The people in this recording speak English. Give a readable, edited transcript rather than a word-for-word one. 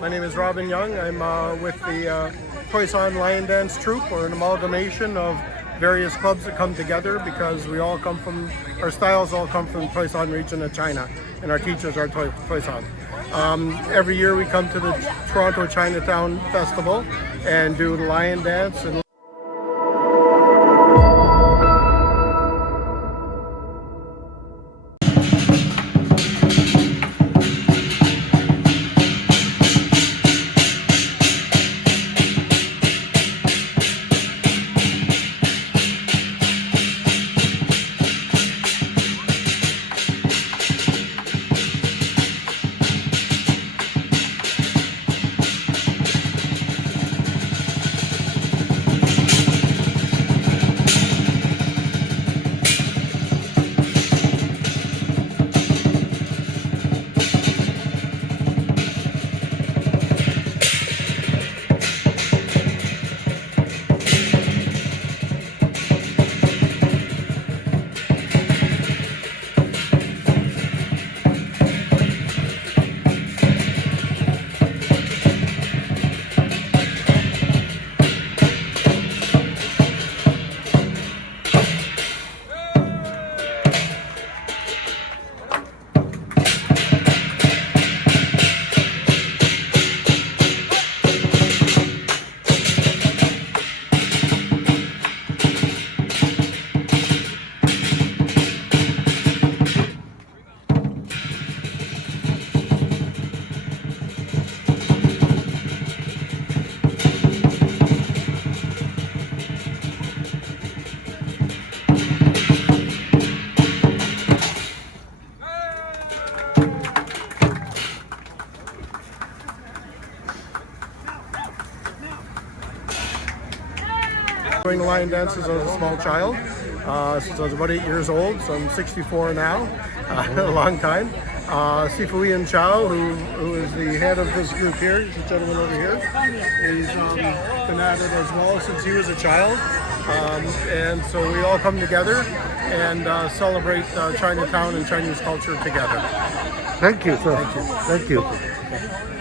My name is Robin Young. I'm with the Toisan Lion Dance Troupe. We're an amalgamation of various clubs that come together because we all come from, our styles all come from Toisan region of China, and our teachers are Toisan. Every year we come to the Toronto Chinatown Festival and do the lion dance and doing the lion dances as a small child since I was about 8 years old, so I'm 64 now, a long time. Sifu Ian Chow, who is the head of this group here, he's the gentleman over here, he's been at it as well since he was a child, and so we all come together and celebrate Chinatown and Chinese culture together. Thank you, sir. Thank you. Thank you.